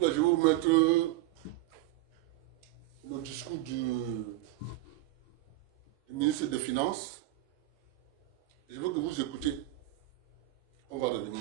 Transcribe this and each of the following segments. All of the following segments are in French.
plaît, je vais vous mettre le discours du ministre des Finances. Je veux que vous écoutez. On va revenir.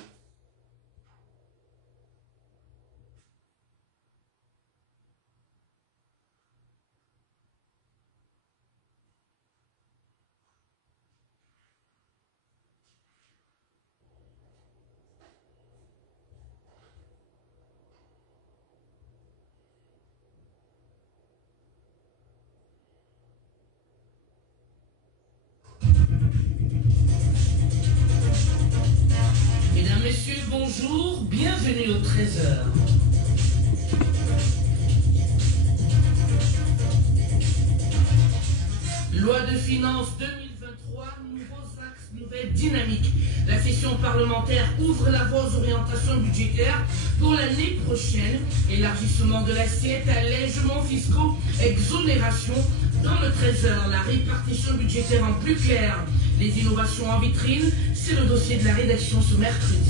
Mesdames, Messieurs, bonjour, bienvenue au Trésor. Loi de finances 2023, nouveaux axes, nouvelle dynamique. La session parlementaire ouvre la voie aux orientations budgétaires pour l'année prochaine. Élargissement de l'assiette, allègements fiscaux, exonération. Dans le Trésor, la répartition budgétaire en plus clair. Les innovations en vitrine, c'est le dossier de la rédaction ce mercredi.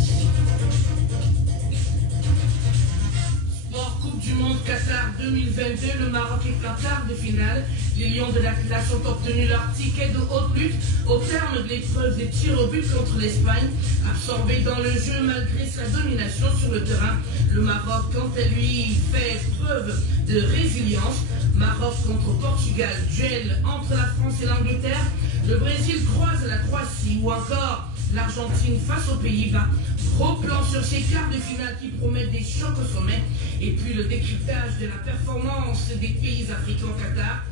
Sport Coupe du Monde Qatar 2022, le Maroc est en quart de finale. Les Lions de l'Atlas ont obtenu leur ticket de haute lutte au terme de l'épreuve des tirs au but contre l'Espagne. Absorbé dans le jeu malgré sa domination sur le terrain, le Maroc, quant à lui, fait preuve de résilience. Maroc contre Portugal, duel entre la France et l'Angleterre. Le Brésil croise la Croatie ou encore l'Argentine face aux Pays-Bas. Gros plan sur ces quarts de finale qui promettent des chocs au sommet. Et puis le décryptage de la performance des pays africains au Qatar.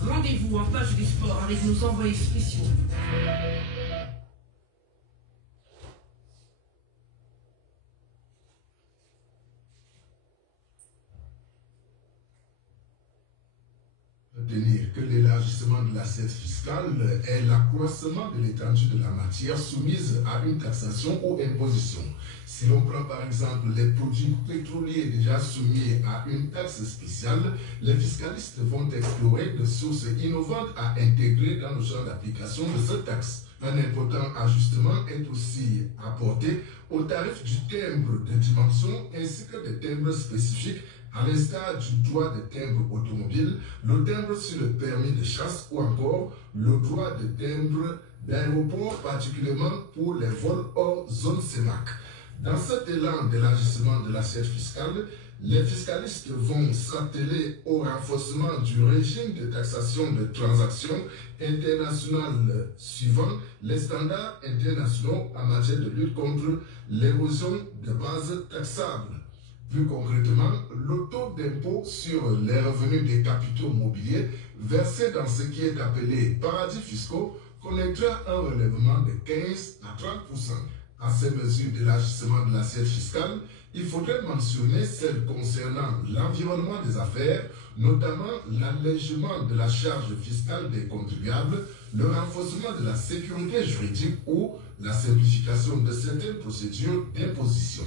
Rendez-vous en page des sports avec nos envoyés spéciaux. Retenir que l'élargissement de l'assiette fiscale est l'accroissement de l'étendue de la matière soumise à une taxation ou imposition. Si l'on prend par exemple les produits pétroliers déjà soumis à une taxe spéciale, les fiscalistes vont explorer des sources innovantes à intégrer dans le champ d'application de cette taxe. Un important ajustement est aussi apporté au tarif du timbre de dimension ainsi que des timbres spécifiques à l'instar du droit de timbre automobile, le timbre sur le permis de chasse ou encore le droit de timbre d'aéroport, particulièrement pour les vols hors zone CEMAC. Dans cet élan d'élargissement de l'assiette fiscale, les fiscalistes vont s'atteler au renforcement du régime de taxation de transactions internationales suivant les standards internationaux en matière de lutte contre l'érosion de bases taxables. Plus concrètement, le taux d'impôt sur les revenus des capitaux mobiliers versés dans ce qui est appelé paradis fiscaux connaîtra un relèvement de 15 à 30%. À ces mesures d'élargissement de l'assiette fiscale, il faudrait mentionner celles concernant l'environnement des affaires, notamment l'allègement de la charge fiscale des contribuables, le renforcement de la sécurité juridique ou la simplification de certaines procédures d'imposition.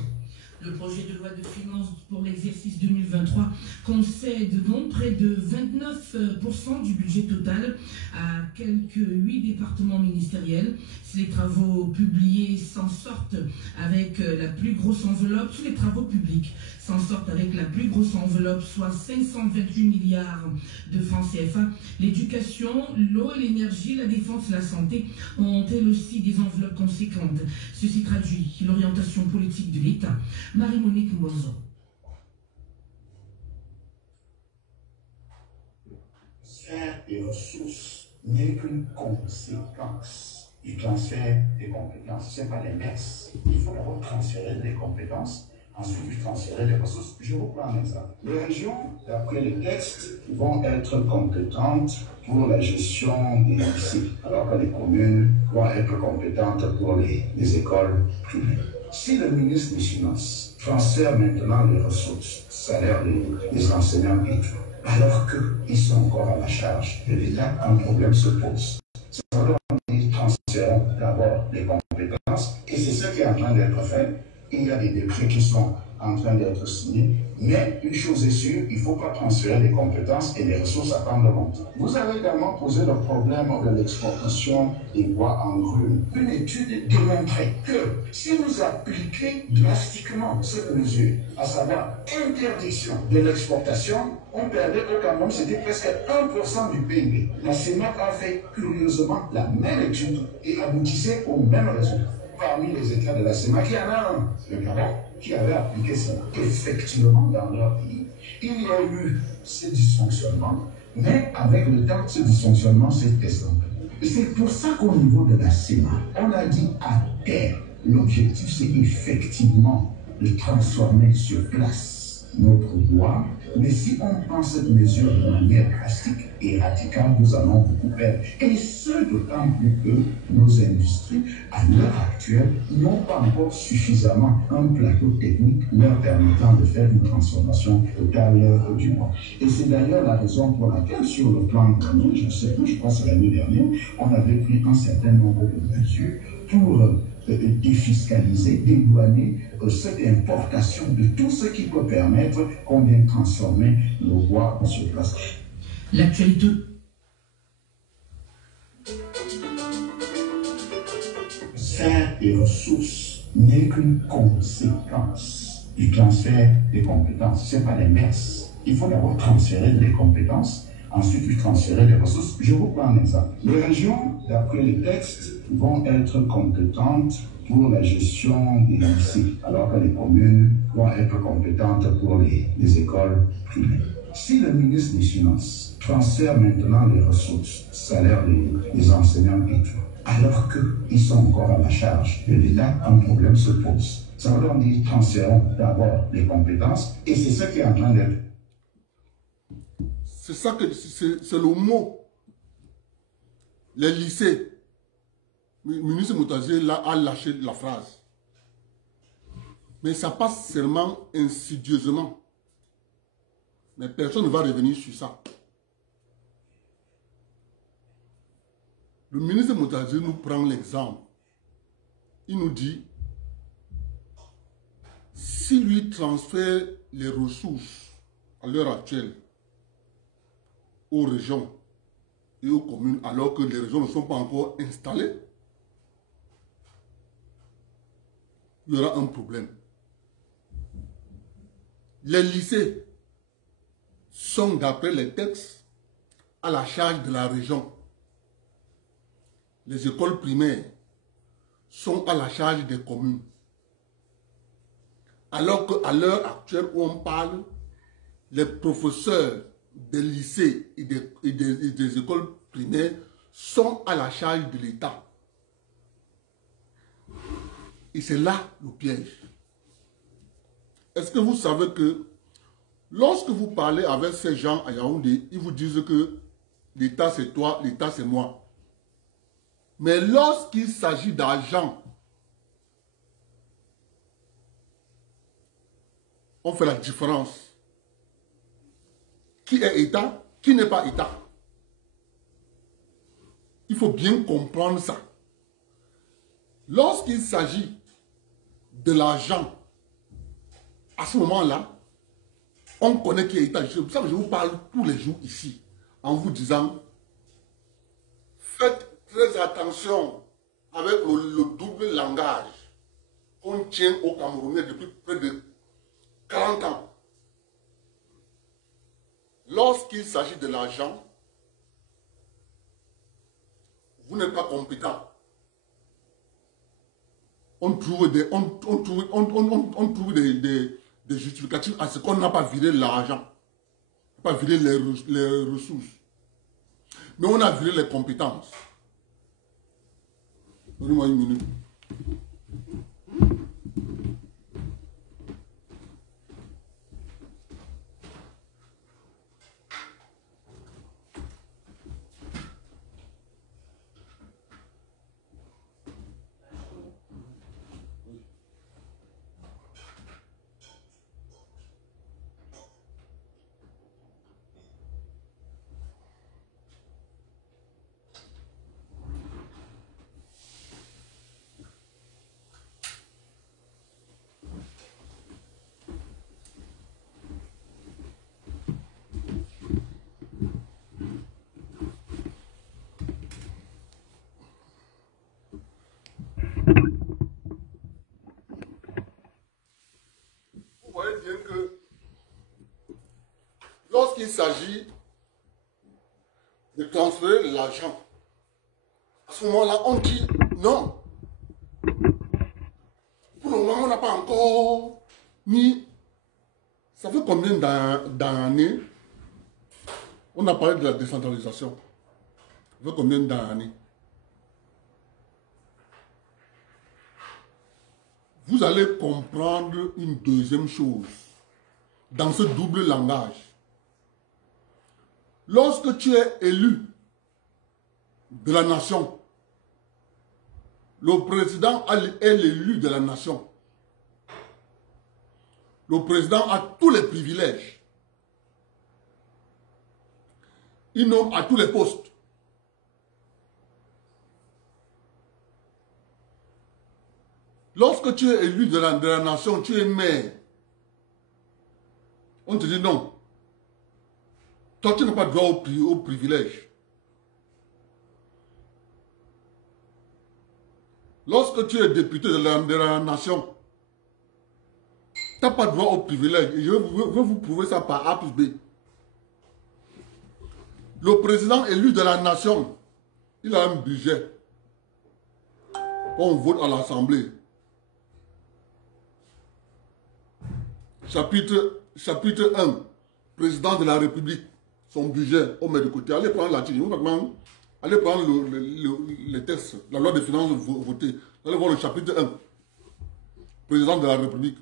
Le projet de loi de finances pour l'exercice 2023 concède donc près de 29% du budget total à quelques 8 départements ministériels. Si les travaux publiés s'en sortent avec la plus grosse enveloppe, tous les travaux publics s'en sortent avec la plus grosse enveloppe, soit 528 milliards de francs CFA. L'éducation, l'eau et l'énergie, la défense et la santé ont elles aussi des enveloppes conséquentes. Ceci traduit l'orientation politique de l'État. Marie-Monique Moiseau. Transfert des ressources n'est qu'une conséquence du transfert des compétences. Ce n'est pas l'inverse. Il faut d'abord transférer des compétences, ensuite transférer des ressources. Je vous prends un exemple. Les régions, d'après le texte, vont être compétentes pour la gestion des lycées, alors que les communes vont être compétentes pour les écoles privées. Si le ministre des Finances transfère maintenant les ressources, salaire des enseignants et tout, alors qu'ils sont encore à la charge de l'État, un problème se pose. C'est alors qu'ils transfèrent d'abord les compétences, et c'est ce qui est en train d'être fait. Il y a des décrets qui sont en train d'être signé. Mais une chose est sûre, il ne faut pas transférer les compétences et les ressources à temps de monter. Vous avez également posé le problème de l'exportation des bois en grume. Une étude démontrait que si vous appliquez drastiquement cette mesure, à savoir interdiction de l'exportation, on perdait au Cameroun, c'était presque 1% du PIB. La CEMAC a fait curieusement la même étude et aboutissait au même résultat. Parmi les États de la CEMAC, il y en a un, le Gabon, qui avait appliqué ça. Effectivement, dans leur pays, il y a eu ces dysfonctionnements, mais avec le temps, ce dysfonctionnement s'est estompé. C'est pour ça qu'au niveau de la CEMAC, on a dit à terre, l'objectif c'est effectivement de transformer sur place notre bois, mais si on prend cette mesure de manière drastique et radicale, nous allons beaucoup perdre. Et ce, d'autant plus que nos industries, à l'heure actuelle, n'ont pas encore suffisamment un plateau technique leur permettant de faire une transformation totale du bois. Et c'est d'ailleurs la raison pour laquelle, sur le plan dernier, je ne sais plus, je pense l'année dernière, on avait pris un certain nombre de mesures pour défiscaliser, dédouaner cette importation de tout ce qui peut permettre qu'on vienne transformer nos bois sur place. L'actualité. Faire des ressources n'est qu'une conséquence du transfert des compétences. Ce n'est pas l'inverse. Il faut d'abord transférer les compétences, ensuite transférer les ressources. Je vous prends un exemple. Les régions, d'après les textes, vont être compétentes pour la gestion des lycées, alors que les communes vont être compétentes pour les écoles primaires. Si le ministre des Finances transfère maintenant les ressources, salaire des enseignants et tout, alors qu'ils sont encore à la charge de l'État, un problème se pose. Ça veut donc dire transférons d'abord les compétences, et c'est ce qui est en train d'être. C'est ça que c'est le mot. Les lycées. Le ministre Moutazé a lâché la phrase. Mais ça passe seulement insidieusement. Mais personne ne va revenir sur ça. Le ministre Moutazé nous prend l'exemple. Il nous dit, si lui transfère les ressources à l'heure actuelle aux régions et aux communes, alors que les régions ne sont pas encore installées, il y aura un problème. Les lycées sont, d'après les textes, à la charge de la région. Les écoles primaires sont à la charge des communes. Alors qu'à l'heure actuelle où on parle, les professeurs des lycées et des écoles primaires sont à la charge de l'État. Et c'est là le piège. Est-ce que vous savez que lorsque vous parlez avec ces gens à Yaoundé, ils vous disent que l'État c'est toi, l'État c'est moi. Mais lorsqu'il s'agit d'argent, on fait la différence. Qui est État, qui n'est pas État. Il faut bien comprendre ça. Lorsqu'il s'agit de l'argent, à ce moment-là, on connaît qui est État. C'est pour ça que je vous parle tous les jours ici, en vous disant, faites très attention avec le double langage qu'on tient au Camerounais depuis près de 40 ans. Lorsqu'il s'agit de l'argent, vous n'êtes pas compétent. On trouve des justificatifs à ce qu'on n'a pas viré l'argent, pas viré les ressources. Mais on a viré les compétences. Donnez-moi une minute. il s'agit de transférer l'argent, à ce moment-là, on dit non. Pour le moment, on n'a pas encore mis. Ça fait combien d'années on a parlé de la décentralisation? Ça fait combien d'années? Vous allez comprendre une deuxième chose dans ce double langage. Lorsque tu es élu de la nation, le président est l'élu de la nation. Le président a tous les privilèges. Il nomme à tous les postes. Lorsque tu es élu de la nation, tu es maire. On te dit non. Toi, tu n'as pas droit au privilège. Lorsque tu es député de la nation, tu n'as pas droit au privilège. Et je vais vous prouver ça par A plus B. Le président élu de la nation, il a un budget. On vote à l'Assemblée. Chapitre 1, président de la République, son budget, on met de côté. Allez prendre la tire. Allez prendre les textes, la loi des finances votée. Allez voir le chapitre 1, président de la République.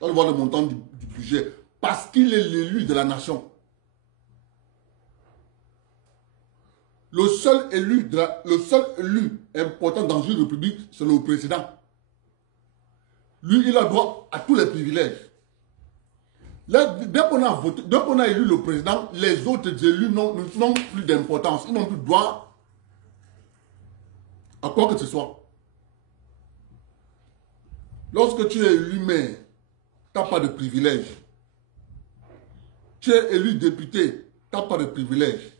Allez voir le montant du budget. Parce qu'il est l'élu de la nation. Le seul élu important dans une république, c'est le président. Lui, il a droit à tous les privilèges. Là, dès qu'on a élu le président, les autres élus n'ont plus d'importance. Ils n'ont plus droit à quoi que ce soit. Lorsque tu es élu maire, tu n'as pas de privilèges. Tu es élu député, tu n'as pas de privilèges.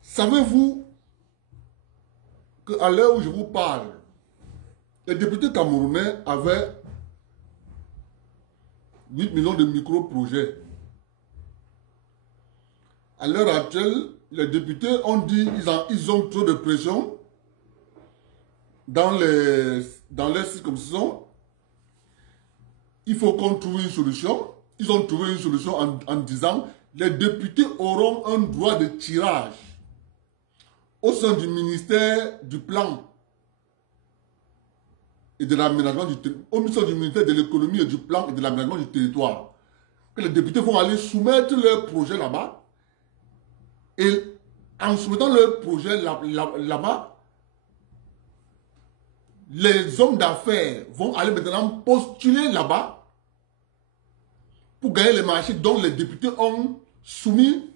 Savez-vous qu'à l'heure où je vous parle, les députés camerounais avaient 8 millions de micro-projets. À l'heure actuelle, les députés ont dit qu'ils ont trop de pression dans les circonscriptions. Il faut qu'on trouve une solution. Ils ont trouvé une solution en disant les députés auront un droit de tirage au sein du ministère du Plan et de l'aménagement du territoire, au sein du ministère de l'économie et du Plan et de l'aménagement du territoire. Que les députés vont aller soumettre leur projet là-bas. Et en soumettant leur projet là-bas, les hommes d'affaires vont aller maintenant postuler là-bas pour gagner les marchés dont les députés ont soumis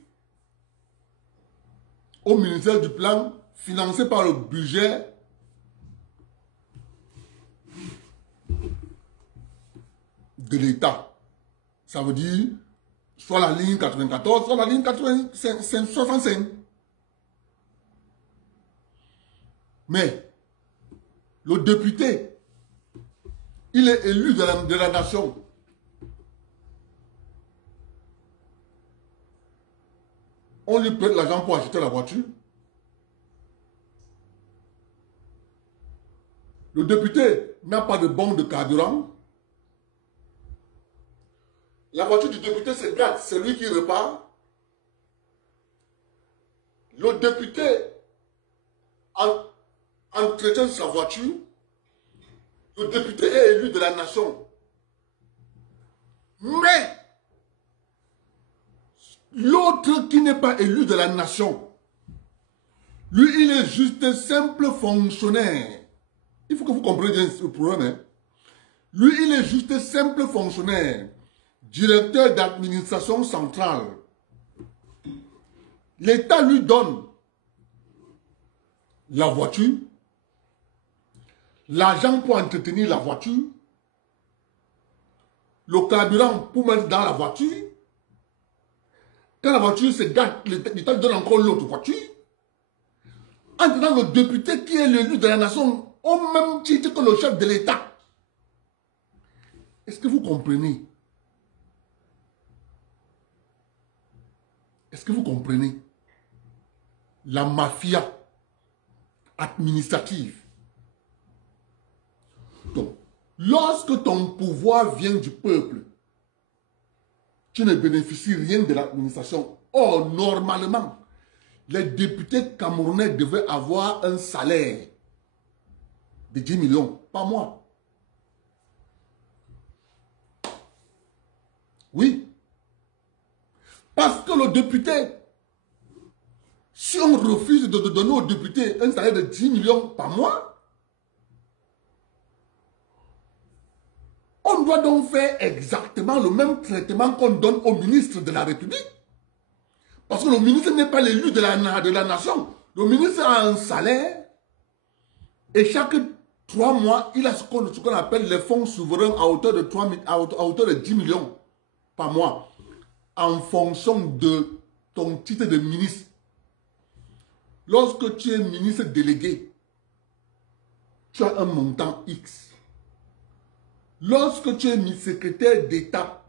au ministère du Plan, financé par le budget de l'État. Ça veut dire soit la ligne 94, soit la ligne 65. Mais le député, il est élu de la nation. On lui prête l'argent pour acheter la voiture. Le député n'a pas de bon de carburant. La voiture du député se gâte, c'est lui qui repart. Le député entretient sa voiture. Le député est élu de la nation. Mais l'autre qui n'est pas élu de la nation, lui, il est juste un simple fonctionnaire. Il faut que vous compreniez bien ce problème. Hein? Lui, il est juste un simple fonctionnaire, directeur d'administration centrale. L'État lui donne la voiture, l'argent pour entretenir la voiture, le carburant pour mettre dans la voiture. Quand la voiture se gâte, l'État donne encore l'autre voiture. En tenant le député qui est l'élu de la nation au même titre que le chef de l'État. Est-ce que vous comprenez? Est-ce que vous comprenez? La mafia administrative. Donc, lorsque ton pouvoir vient du peuple, tu ne bénéficies rien de l'administration. Or, normalement, les députés camerounais devaient avoir un salaire de 10 millions par mois. Oui. Parce que le député, si on refuse de donner aux députés un salaire de 10 millions par mois, on doit donc faire exactement le même traitement qu'on donne au ministre de la République. Parce que le ministre n'est pas l'élu de la nation. Le ministre a un salaire et chaque 3 mois, il a ce qu'on appelle les fonds souverains à hauteur de 10 millions par mois en fonction de ton titre de ministre. Lorsque tu es ministre délégué, tu as un montant X. Lorsque tu es secrétaire d'État,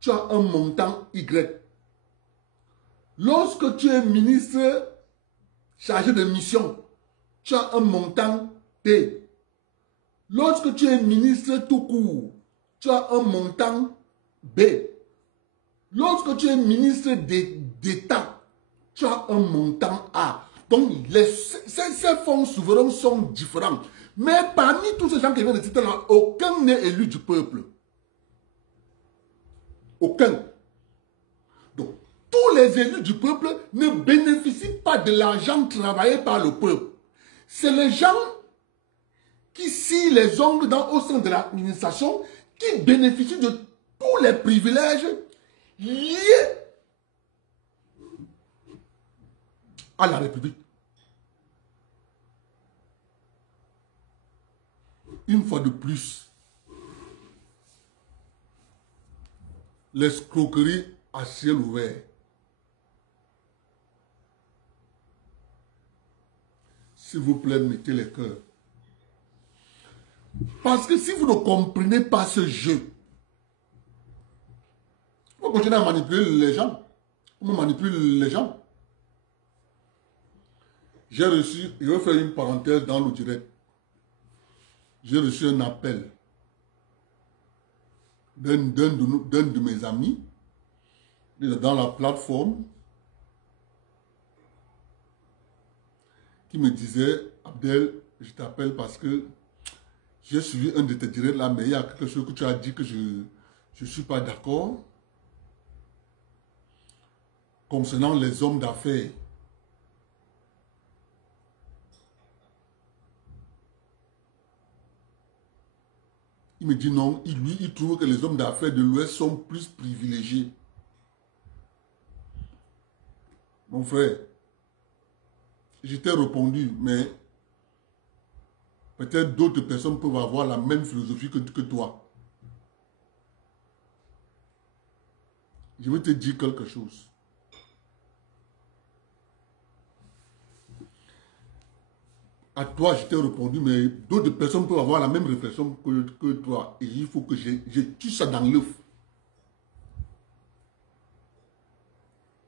tu as un montant Y. Lorsque tu es ministre chargé de mission, tu as un montant T. Lorsque tu es ministre tout court, tu as un montant B. Lorsque tu es ministre d'État, tu as un montant A. Donc, ces fonds souverains sont différents. Mais parmi tous ces gens qui viennent de citer là, aucun n'est élu du peuple. Aucun. Donc, tous les élus du peuple ne bénéficient pas de l'argent travaillé par le peuple. C'est les gens qui scient les ongles au sein de l'administration qui bénéficient de tous les privilèges liés à la République. Une fois de plus, l'escroquerie à ciel ouvert. S'il vous plaît, mettez les cœurs. Parce que si vous ne comprenez pas ce jeu, vous continuez à manipuler les gens. Vous manipulez les gens. J'ai reçu, je vais faire une parenthèse dans le direct. J'ai reçu un appel d'un de mes amis dans la plateforme qui me disait: Abdel, je t'appelle parce que j'ai suivi un de tes directs là, mais il y a quelque chose que tu as dit que je ne suis pas d'accord concernant les hommes d'affaires. Il me dit non, lui, il trouve que les hommes d'affaires de l'Ouest sont plus privilégiés. Mon frère, je t'ai répondu, mais peut-être d'autres personnes peuvent avoir la même philosophie que toi. Je vais te dire quelque chose. À toi, je t'ai répondu, mais d'autres personnes peuvent avoir la même réflexion que toi. Et il faut que je tue ça dans l'œuf.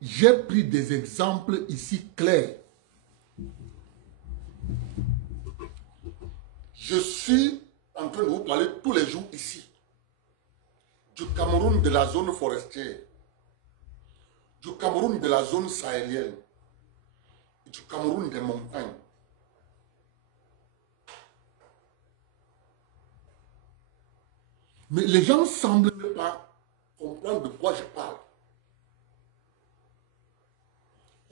J'ai pris des exemples ici clairs. Je suis en train de vous parler tous les jours ici. Du Cameroun, de la zone forestière. Du Cameroun, de la zone sahélienne. Du Cameroun, des montagnes. Mais les gens ne semblent pas comprendre de quoi je parle.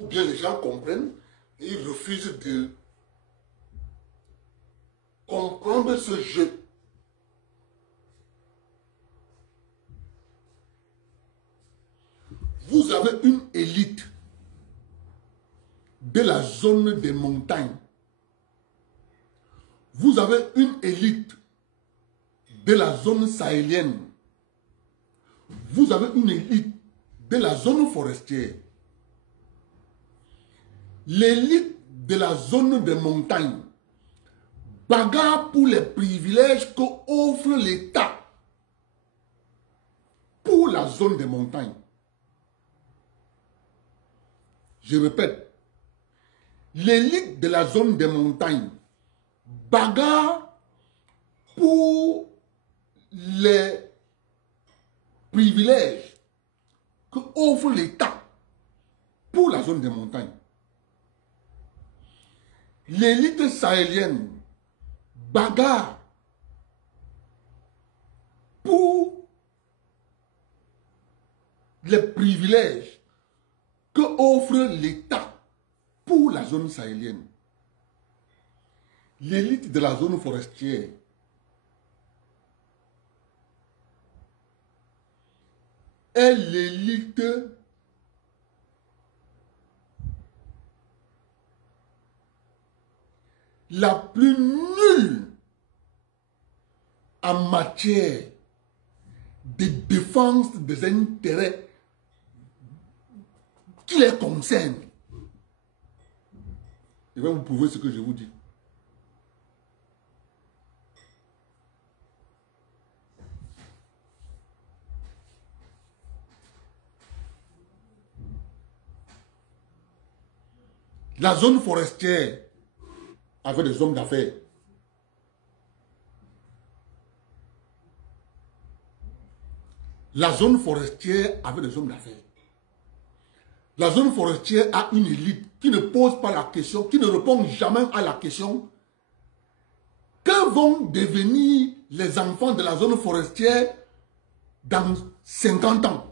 Ou bien les gens comprennent et ils refusent de comprendre ce jeu. Vous avez une élite de la zone des montagnes. Vous avez une élite de la zone sahélienne. Vous avez une élite de la zone forestière. L'élite de la zone des montagnes bagarre pour les privilèges qu'offre l'État pour la zone des montagnes. Je répète, l'élite de la zone des montagnes bagarre pour les privilèges que offre l'État pour la zone des montagnes. L'élite sahélienne bagarre pour les privilèges que offre l'État pour la zone sahélienne. L'élite de la zone forestière est l'élite la plus nulle en matière de défense des intérêts qui les concernent. Je vais vous prouver ce que je vous dis. La zone forestière avait des hommes d'affaires. La zone forestière avait des hommes d'affaires. La zone forestière a une élite qui ne pose pas la question, qui ne répond jamais à la question: que vont devenir les enfants de la zone forestière dans 50 ans?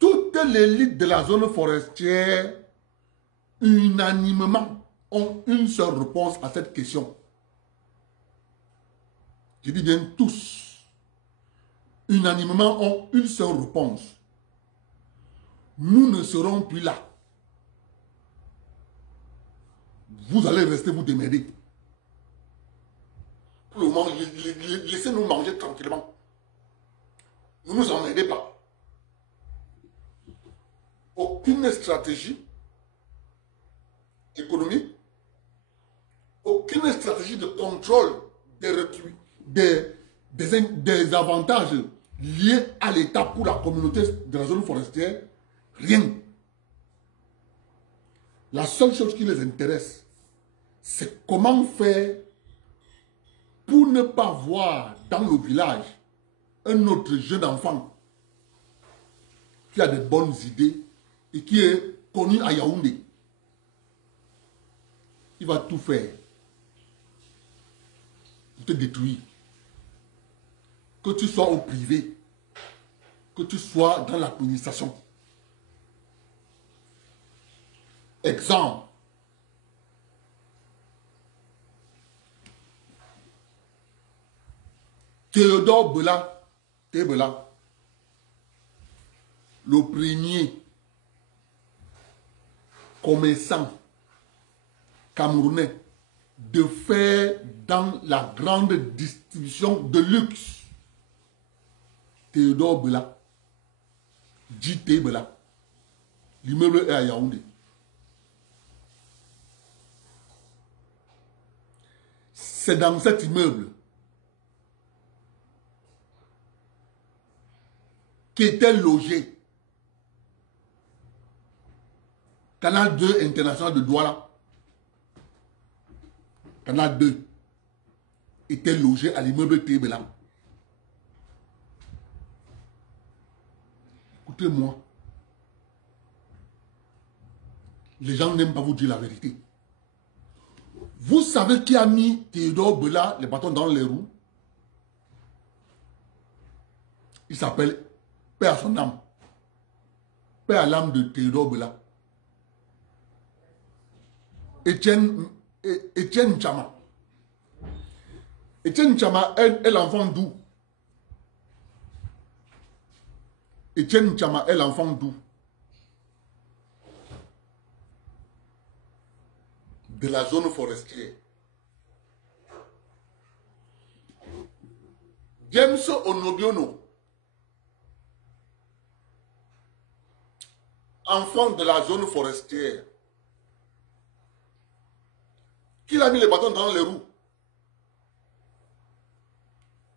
Toute l'élite de la zone forestière, unanimement, ont une seule réponse à cette question. Je dis bien tous, unanimement ont une seule réponse. Nous ne serons plus là. Vous allez rester vous démerder. Pour le moment, laissez-nous manger tranquillement. Ne nous emmerdez pas. Aucune stratégie économique, aucune stratégie de contrôle des avantages liés à l'État pour la communauté de la zone forestière, rien. La seule chose qui les intéresse, c'est comment faire pour ne pas voir dans le village un autre jeune enfant qui a de bonnes idées et qui est connu à Yaoundé. Il va tout faire pour te détruire. Que tu sois au privé, que tu sois dans l'administration. Exemple. Théodore Bela, le premier commerçant camerounais de faire dans la grande distribution de luxe. Théodore Bela, JT Bela, l'immeuble est à Yaoundé. C'est dans cet immeuble qu'était logé Canal 2 International de Douala. Canal 2 était logé à l'immeuble Tébela. Écoutez-moi. Les gens n'aiment pas vous dire la vérité. Vous savez qui a mis Théodore Bela les bâtons dans les roues? Il s'appelle Père à son âme. Père à l'âme de Théodore Bela. Etienne Chama. Etienne Chama est l'enfant d'où? Etienne Chama est l'enfant d'où? De la zone forestière. James Onobiono, enfant de la zone forestière. Qui a mis les bâtons dans les roues?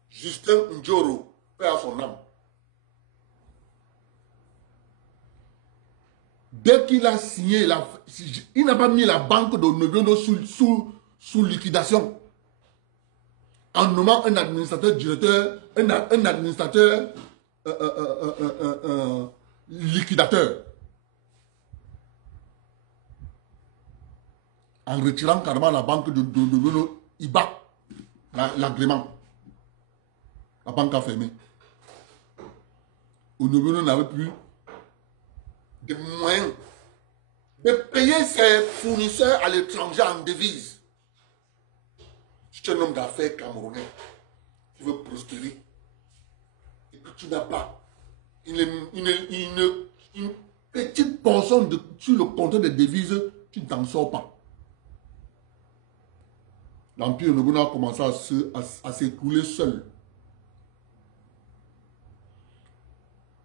Justin Njoro, père à son âme. Dès qu'il a signé, il n'a pas mis la banque de Nogono sous liquidation. En nommant un administrateur directeur, un administrateur liquidateur. En retirant carrément la banque de Nogono, il bat l'agrément. La banque a fermé. Nogono n'avait plus de moyens de payer ses fournisseurs à l'étranger en devise. C'est un homme d'affaires camerounais qui veut prospérer. Et que tu n'as pas une petite portion sur le compte des devises, tu ne t'en sors pas. L'Empire Nogono a commencé à s'écrouler seul.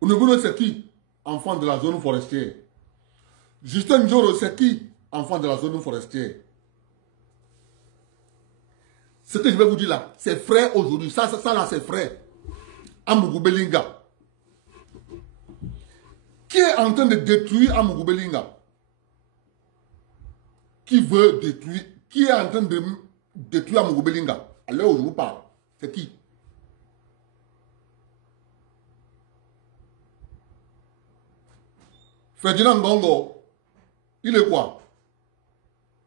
Nogono, c'est qui? Enfant de la zone forestière. Justin Njoro, c'est qui? Enfant de la zone forestière. Ce que je vais vous dire là, c'est frère aujourd'hui. Ça là, c'est frère. Amougou Belinga. Qui est en train de détruire Amougou Belinga? Qui veut détruire? Qui est en train de détruire Amougou Belinga? À l'heure où je vous parle, c'est qui? Ferdinand Ngongo, il est quoi?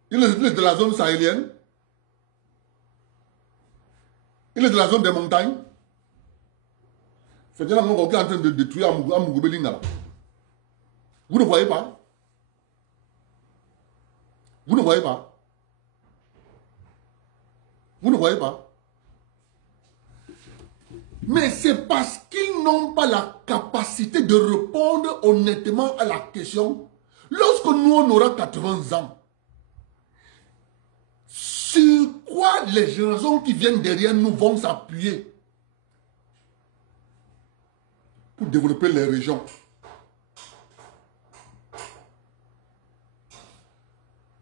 Il est de la zone sahélienne? Il est de la zone des montagnes? Ferdinand Ngongo qui est en train de détruire Amougou Belinga. Vous ne voyez pas? Vous ne voyez pas? Vous ne voyez pas? Mais c'est parce qu'ils n'ont pas la capacité de répondre honnêtement à la question. Lorsque nous, on aura 80 ans, sur quoi les générations qui viennent derrière nous vont s'appuyer pour développer les régions?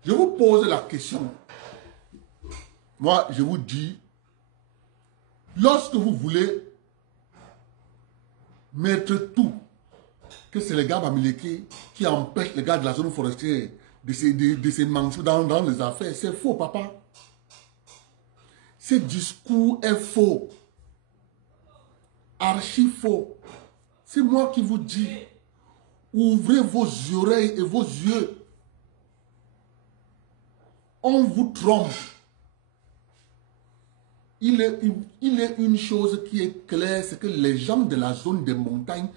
Je vous pose la question. Moi, je vous dis, lorsque vous voulez mettre tout, que c'est les gars Bamileke qui empêchent les gars de la zone forestière de se manger dans les affaires, c'est faux, papa. Ce discours est faux. Archi faux. C'est moi qui vous dis, ouvrez vos oreilles et vos yeux. On vous trompe. Il est une chose qui est claire, c'est que les gens de la zone des montagnes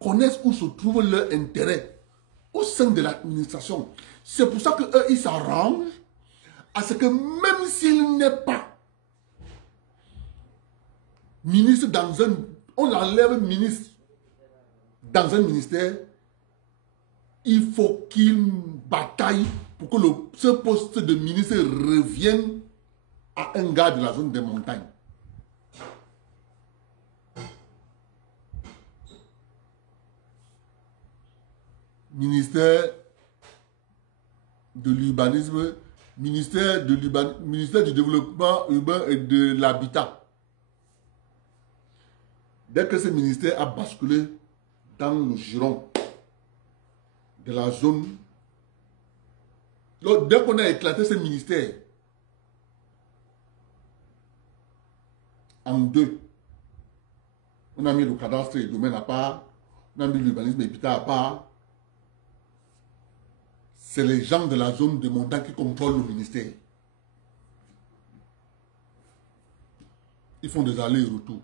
connaissent où se trouve leur intérêt au sein de l'administration. C'est pour ça qu'eux, ils s'arrangent à ce que même s'il n'est pas ministre dans un... On l'enlève ministre dans un ministère, il faut qu'il bataille pour que ce poste de ministre revienne à un gars de la zone des montagnes. Ministère de l'urbanisme, ministère du développement urbain et de l'habitat. Dès que ce ministère a basculé dans le giron de la zone, dès qu'on a éclaté ce ministère en deux, on a mis le cadastre et le domaine à part, on a mis l'urbanisme et l'habitat à part. C'est les gens de la zone de montagne qui contrôlent le ministère. Ils font des allers et retours.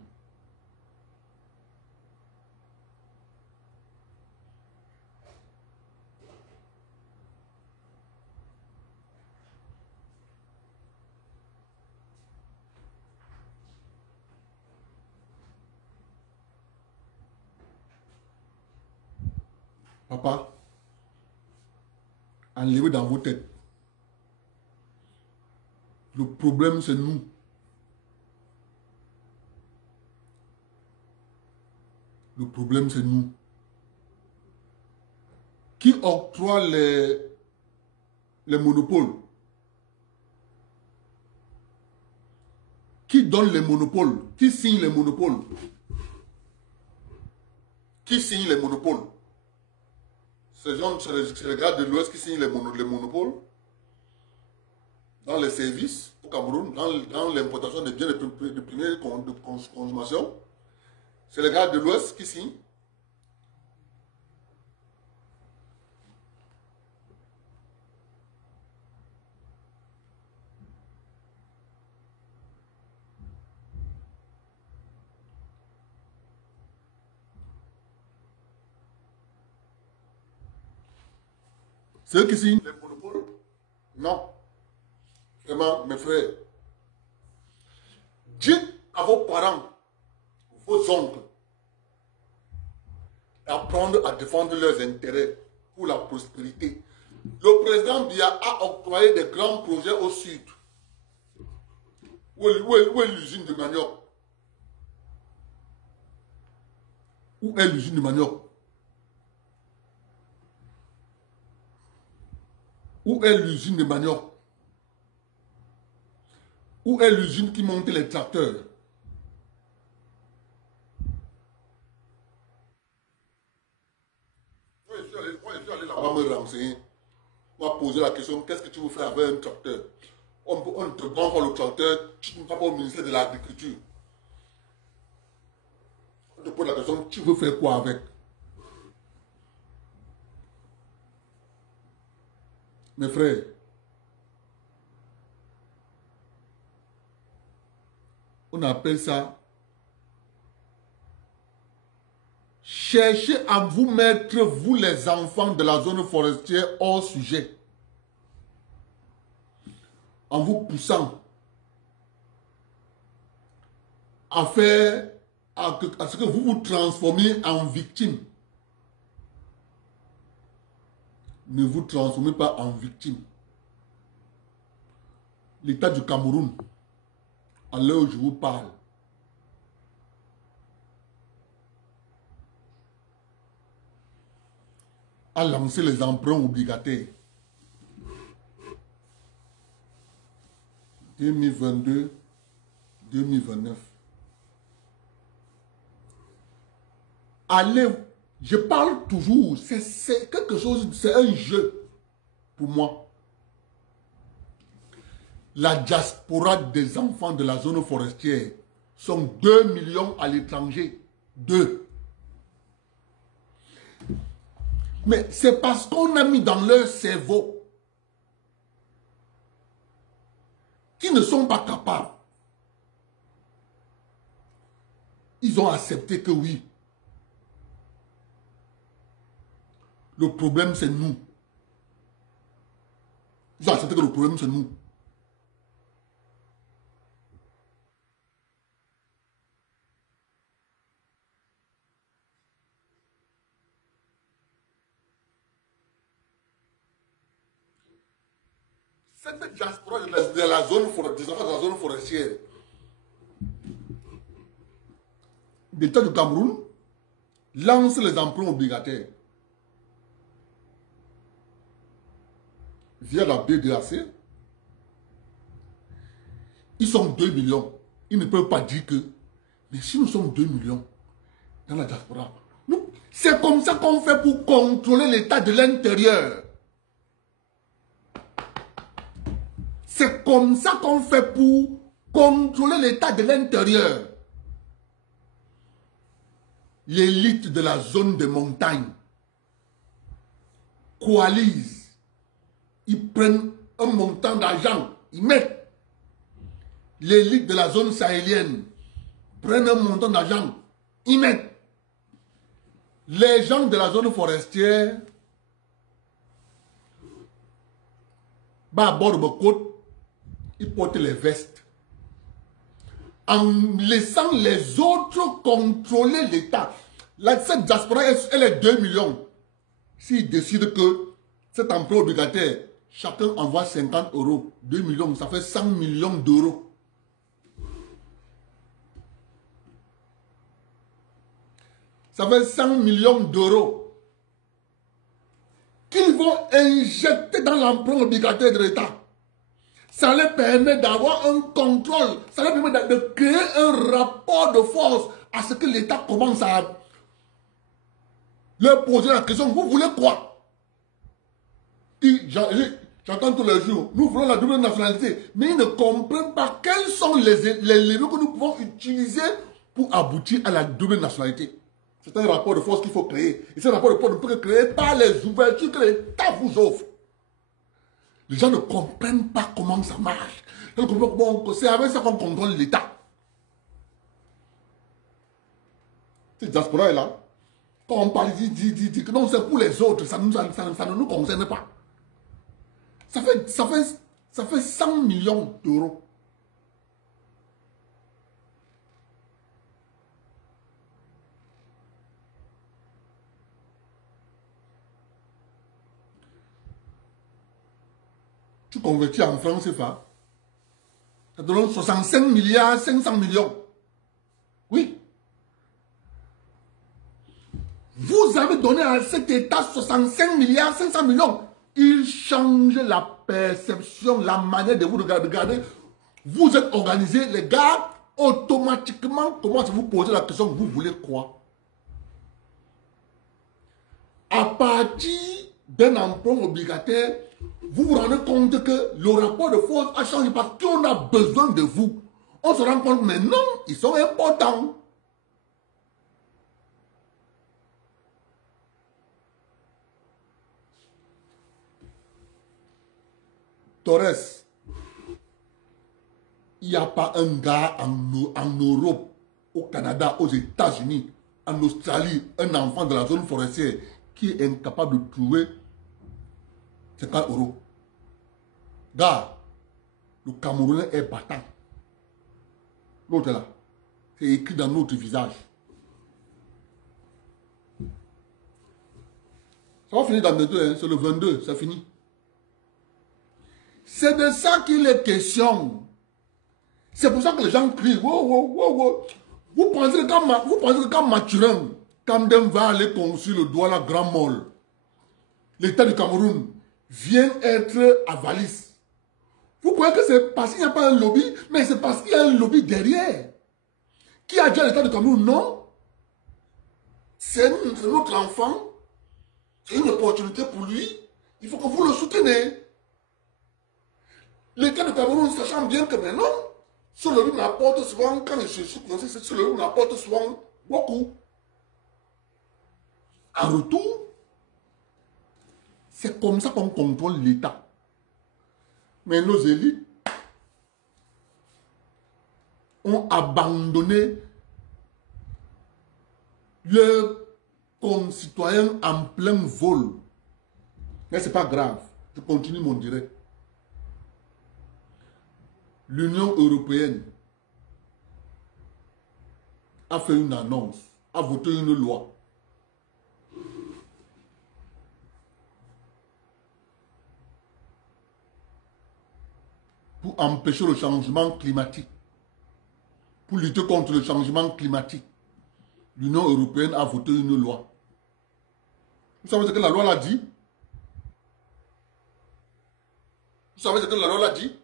Papa, enlevez dans vos têtes. Le problème, c'est nous. Le problème, c'est nous. Qui octroie les monopoles? Qui donne les monopoles? Qui signe les monopoles? Qui signe les monopoles? C'est les gars de l'Ouest qui signent les monopoles dans les services au Cameroun, dans l'importation des biens de première consommation. C'est les gars de l'Ouest qui signent. C'est eux qui signent les monopoles? Non. Vraiment, mes frères. Dites à vos parents, vos oncles, d'apprendre à défendre leurs intérêts pour la prospérité. Le président Biya a octroyé des grands projets au sud. Où est l'usine de manioc? Où est l'usine de manioc? Où est l'usine de manioc? Où est l'usine qui monte les tracteurs? Moi, je suis allé là-bas me renseigner. On m'a posé la question, qu'est-ce que tu veux faire avec un tracteur? On te prend le tracteur, tu ne vas pas au ministère de l'Agriculture. On te pose la question, tu veux faire quoi avec? Mes frères, on appelle ça cherchez à vous mettre, vous les enfants de la zone forestière, hors sujet. En vous poussant à faire, à ce que vous vous transformiez en victime. Ne vous transformez pas en victime. L'État du Cameroun, à l'heure où je vous parle, a lancé les emprunts obligataires. 2022-2029. Allez, je parle toujours, c'est quelque chose, c'est un jeu pour moi. La diaspora des enfants de la zone forestière sont 2 millions à l'étranger. 2. Mais c'est parce qu'on a mis dans leur cerveau qu'ils ne sont pas capables. Ils ont accepté que oui. Le problème, c'est nous. Ils ont accepté que le problème, c'est nous. Cette diaspora de la zone forestière, l'État du Cameroun lance les emprunts obligataires via la BDAC. Ils sont 2 millions. Ils ne peuvent pas dire que, mais si nous sommes 2 millions dans la diaspora, c'est comme ça qu'on fait pour contrôler l'état de l'intérieur. C'est comme ça qu'on fait pour contrôler l'état de l'intérieur. L'élite de la zone de montagne coalise. Ils prennent un montant d'argent, ils mettent. L'élite de la zone sahélienne prennent un montant d'argent, ils mettent. Les gens de la zone forestière, à bord de côte, ils portent les vestes. En laissant les autres contrôler l'État. Cette diaspora, elle est 2 millions. S'ils décident que cet emprunt obligataire, chacun envoie 50 euros, 2 millions, ça fait 100 millions d'euros. Ça fait 100 millions d'euros qu'ils vont injecter dans l'emprunt obligataire de l'État. Ça leur permet d'avoir un contrôle, ça leur permet de créer un rapport de force à ce que l'État commence à leur poser la question, vous voulez quoi? J'entends tous les jours, nous voulons la double nationalité, mais ils ne comprennent pas quels sont les éléments que nous pouvons utiliser pour aboutir à la double nationalité. C'est un rapport de force qu'il faut créer. Et ce rapport de force ne peut être créé par les ouvertures que l'État vous offre. Les gens ne comprennent pas comment ça marche. C'est avec ça qu'on contrôle l'État. Cette diaspora est là. Quand on parle, dit que non, c'est pour les autres, ça ne nous concerne pas. Ça fait 100 millions d'euros. Tu convertis en francs CFA, ça te donne 65 milliards 500 millions. Oui. Vous avez donné à cet État 65 milliards 500 millions. Il change la perception, la manière de vous regarder. Vous êtes organisés, les gars, automatiquement, commencent à vous poser la question, vous voulez quoi? À partir d'un emprunt obligataire, vous vous rendez compte que le rapport de force a changé parce qu'on a besoin de vous. On se rend compte, mais non, ils sont importants. Torres, il n'y a pas un gars en Europe, au Canada, aux États-Unis, en Australie, un enfant de la zone forestière qui est incapable de trouver 50 euros. Gars, le Camerounais est battant. L'autre là, c'est écrit dans notre visage. Ça va finir dans le 2, hein, c'est le 22, c'est fini. C'est de ça qu'il est question. C'est pour ça que les gens crient. Wow, wow, wow, wow. Vous pensez que quand Mathurin, Camden va aller construire le Douala Grand Mall, l'État du Cameroun vient être à Valis. Vous croyez que c'est parce qu'il n'y a pas un lobby, mais c'est parce qu'il y a un lobby derrière. Qui a dit à l'État du Cameroun? Non. C'est notre enfant. C'est une opportunité pour lui. Il faut que vous le soutenez. L'État du Cameroun, sachant bien que maintenant, ce lobby m'apporte souvent, quand je suis financé, ce lobby m'apporte souvent beaucoup. En retour, c'est comme ça qu'on contrôle l'État. Mais nos élites ont abandonné leurs concitoyens en plein vol. Mais ce n'est pas grave. Je continue mon direct. L'Union européenne a fait une annonce, a voté une loi pour empêcher le changement climatique, pour lutter contre le changement climatique. L'Union européenne a voté une loi. Vous savez ce que la loi l'a dit? Vous savez ce que la loi l'a dit?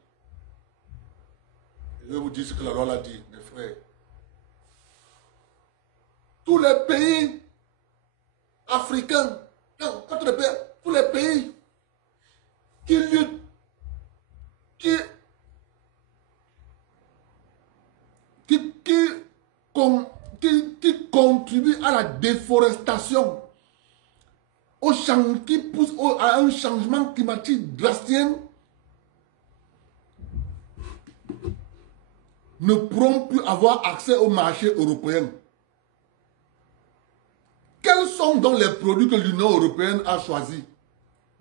Je vais vous dire ce que la loi l'a dit, mes frères. Tous les pays africains, tous les pays qui luttent, qui contribuent à la déforestation, qui poussent à un changement climatique drastique, ne pourront plus avoir accès au marché européen. Quels sont donc les produits que l'Union européenne a choisi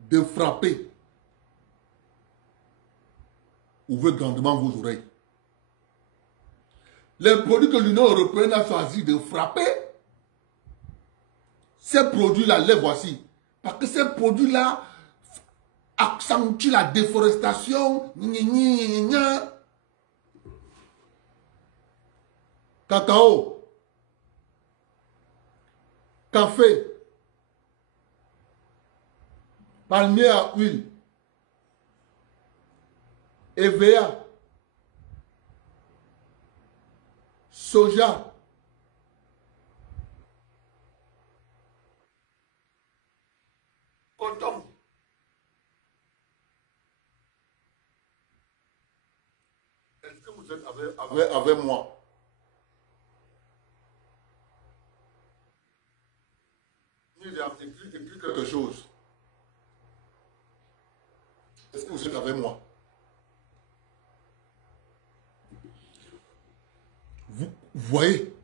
de frapper? Ouvrez grandement vos oreilles. Les produits que l'Union européenne a choisi de frapper, ces produits-là, les voici. Parce que ces produits-là accentuent la déforestation. Cacao, café, palmier à huile, EVA, soja, coton. avec moi. Il a écrit quelque chose. Est-ce que vous êtes avec moi? Vous voyez?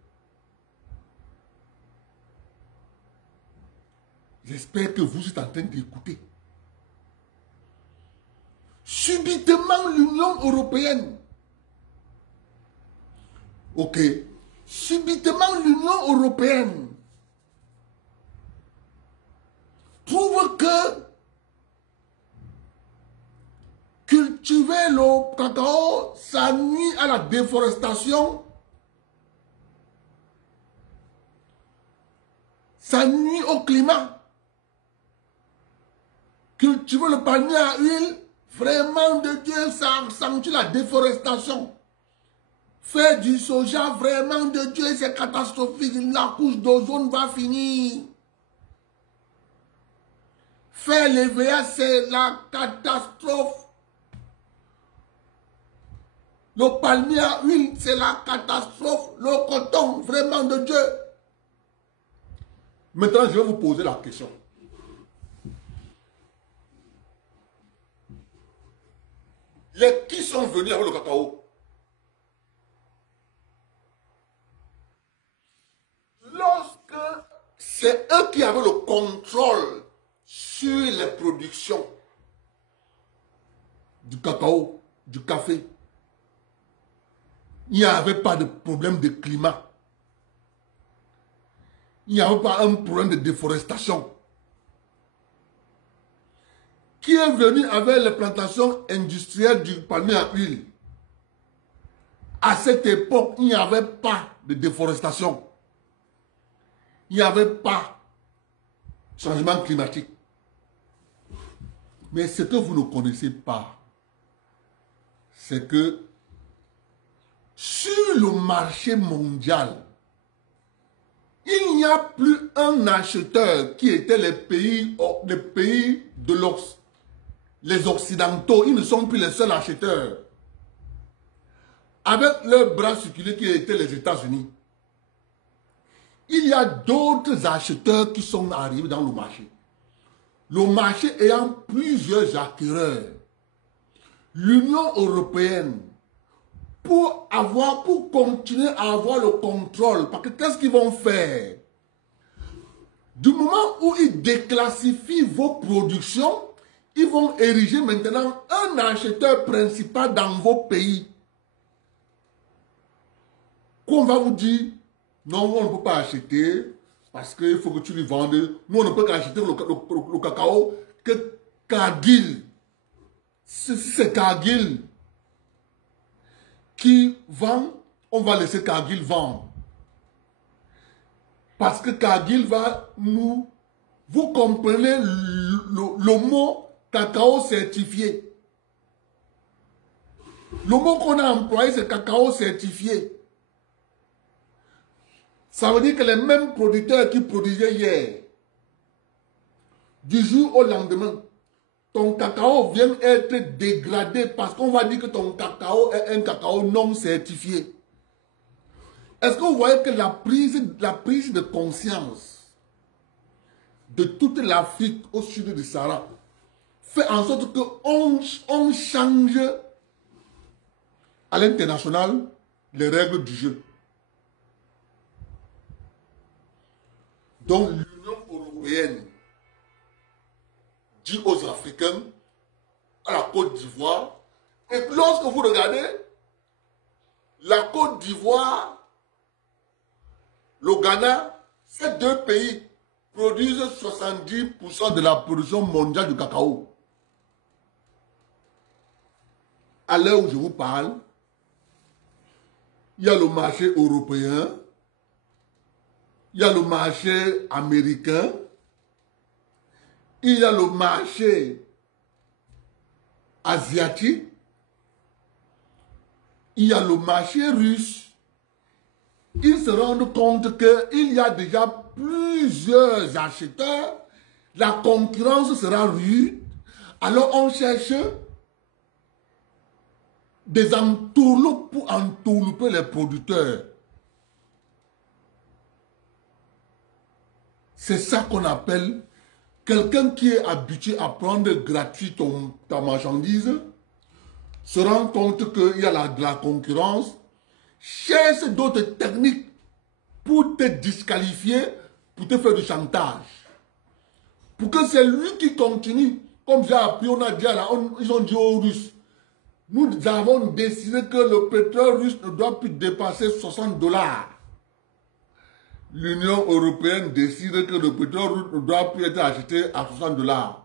J'espère que vous êtes en train d'écouter. Subitement, l'Union européenne. Ok. Subitement, l'Union européenne trouve que cultiver le cacao, ça nuit à la déforestation, ça nuit au climat. Cultiver le palmier à huile, vraiment de Dieu, ça accentue la déforestation. Faire du soja, vraiment de Dieu, c'est catastrophique. La couche d'ozone va finir. Faire l'EVA, c'est la catastrophe. Le palmier à huile, c'est la catastrophe. Le coton, vraiment de Dieu. Maintenant, je vais vous poser la question. Qui sont venus avec le cacao? Lorsque c'est eux qui avaient le contrôle sur les productions du cacao, du café, il n'y avait pas de problème de climat. Il n'y avait pas un problème de déforestation. Qui est venu avec les plantations industrielles du palmier à huile? À cette époque, il n'y avait pas de déforestation. Il n'y avait pas de changement climatique. Mais ce que vous ne connaissez pas, c'est que sur le marché mondial, il n'y a plus un acheteur qui était les pays de l'Occident. Les Occidentaux, ils ne sont plus les seuls acheteurs. Avec leur bras circulé qui étaient les États-Unis, il y a d'autres acheteurs qui sont arrivés dans le marché. Le marché ayant plusieurs acquéreurs, l'Union européenne, pour continuer à avoir le contrôle, parce que qu'est-ce qu'ils vont faire? Du moment où ils déclassifient vos productions, ils vont ériger maintenant un acheteur principal dans vos pays. Qu'on va vous dire, non, on ne peut pas acheter parce qu'il faut que tu lui vendes. Nous, on ne peut qu'acheter le cacao que Cargill. Si c'est Cargill qui vend, on va laisser Cargill vendre. Parce que Cargill va nous... Vous comprenez le mot cacao certifié. Le mot qu'on a employé, c'est cacao certifié. Ça veut dire que les mêmes producteurs qui produisaient hier, du jour au lendemain, ton cacao vient être dégradé parce qu'on va dire que ton cacao est un cacao non certifié. Est-ce que vous voyez que la prise de conscience de toute l'Afrique au sud du Sahara fait en sorte qu'on change à l'international les règles du jeu. Donc l'Union européenne dit aux Africains, à la Côte d'Ivoire, et lorsque vous regardez, la Côte d'Ivoire, le Ghana, ces deux pays produisent 70% de la production mondiale du cacao. À l'heure où je vous parle, il y a le marché européen, il y a le marché américain, il y a le marché asiatique, il y a le marché russe. Ils se rendent compte qu'il y a déjà plusieurs acheteurs, la concurrence sera rude, alors on cherche des entourloupes pour entourlouper les producteurs. C'est ça qu'on appelle quelqu'un qui est habitué à prendre gratuit ta marchandise, se rend compte qu'il y a de la concurrence, cherche d'autres techniques pour te disqualifier, pour te faire du chantage. Pour que c'est lui qui continue. Comme j'ai appris, on a dit ils ont dit aux Russes, nous avons décidé que le pétrole russe ne doit plus dépasser 60 $. L'Union européenne décide que le pétrole russe ne doit plus être acheté à 60 $.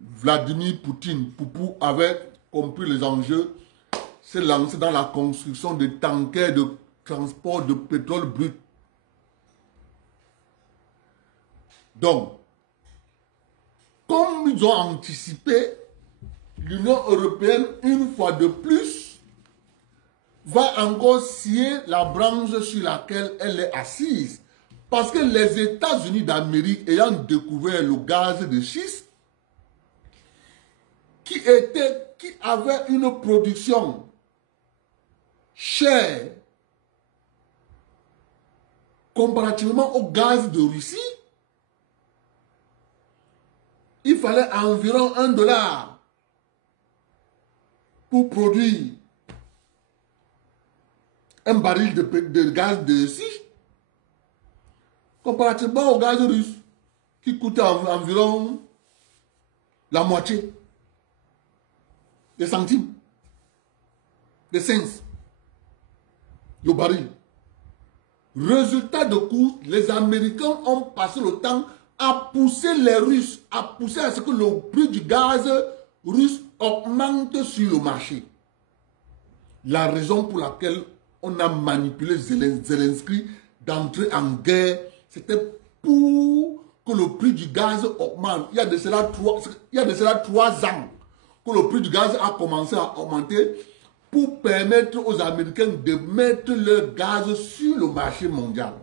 Vladimir Poutine, Poupou, avait compris les enjeux, s'est lancé dans la construction de tankers de transport de pétrole brut. Donc, comme ils ont anticipé, l'Union européenne, une fois de plus, va encore scier la branche sur laquelle elle est assise. Parce que les États-Unis d'Amérique, ayant découvert le gaz de schiste, qui avait une production chère comparativement au gaz de Russie, il fallait environ 1 $ pour produire un baril de gaz de schiste, comparativement au gaz russe, qui coûtait environ la moitié, des centimes, des cents, le baril. Résultat de course, les Américains ont passé le temps à pousser les Russes, à pousser à ce que le prix du gaz russe augmente sur le marché. La raison pour laquelle on a manipulé Zelensky d'entrer en guerre, c'était pour que le prix du gaz augmente. Il y a de cela 3 ans que le prix du gaz a commencé à augmenter pour permettre aux Américains de mettre leur gaz sur le marché mondial.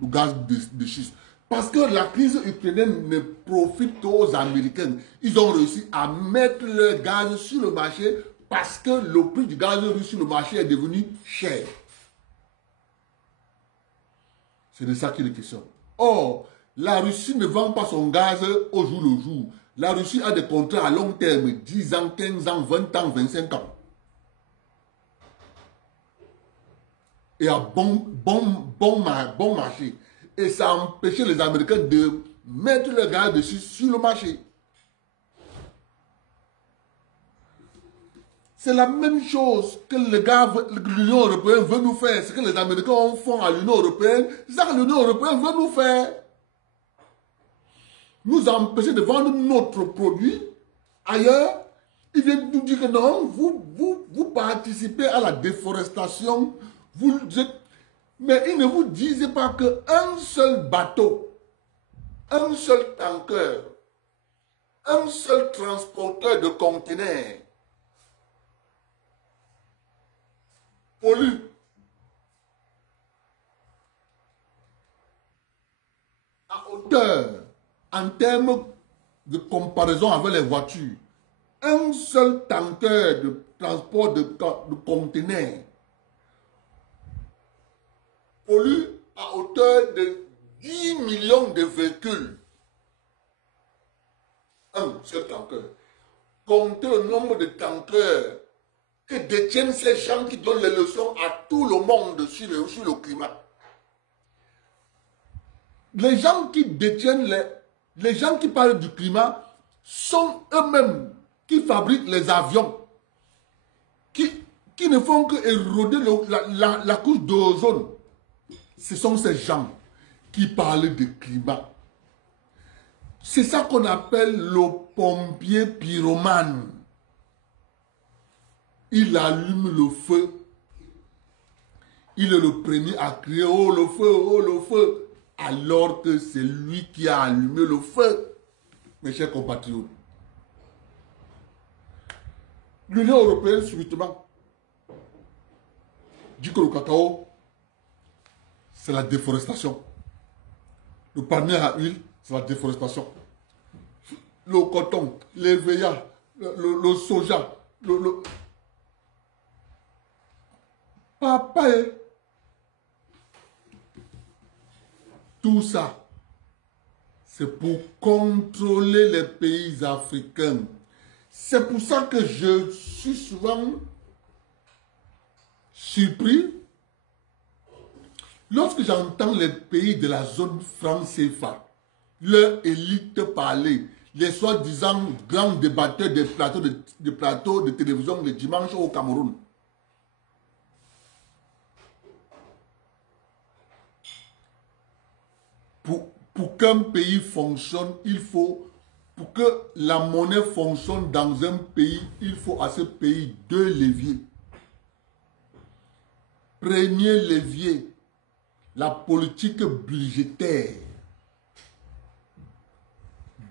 Le gaz de schiste. Parce que la crise ukrainienne ne profite qu'aux Américains. Ils ont réussi à mettre leur gaz sur le marché parce que le prix du gaz russe sur le marché est devenu cher. C'est de ça qu'il est question. Or, la Russie ne vend pas son gaz au jour le jour. La Russie a des contrats à long terme, 10 ans, 15 ans, 20 ans, 25 ans. Et à bon marché. Et ça a empêché les Américains de mettre le gaz dessus sur le marché. C'est la même chose que l'Union européenne veut nous faire. Ce que les Américains font à l'Union européenne, c'est ça que l'Union européenne veut nous faire. Nous empêcher de vendre notre produit ailleurs. Ils viennent nous dire que non, vous participez à la déforestation. Mais ils ne vous disent pas qu'un seul bateau, un seul tanker, un seul transporteur de conteneurs pollue à hauteur, en termes de comparaison avec les voitures. Un seul tanker de transport de conteneurs pollue à hauteur de 10 millions de véhicules. Un seul tanker. Comptez le nombre de tankers que détiennent ces gens qui donnent les leçons à tout le monde sur le climat. Les gens qui détiennent, les gens qui parlent du climat sont eux-mêmes qui fabriquent les avions, qui ne font que éroder la couche d'ozone. Ce sont ces gens qui parlent de climat. C'est ça qu'on appelle le pompier pyromane. Il allume le feu. Il est le premier à crier « Oh le feu, oh le feu !» alors que c'est lui qui a allumé le feu. Mes chers compatriotes. L'Union européenne, subitement, dit que le cacao, c'est la déforestation. Le palmier à huile, c'est la déforestation. Le coton, les l'EVA, le soja, Papa, tout ça, c'est pour contrôler les pays africains. C'est pour ça que je suis souvent surpris lorsque j'entends les pays de la zone franc CFA, leur élite parler, les soi-disant grands débatteurs des plateaux de télévision le dimanche au Cameroun. Pour qu'un pays fonctionne, il faut, pour que la monnaie fonctionne dans un pays, il faut à ce pays deux leviers. Premier levier, la politique budgétaire.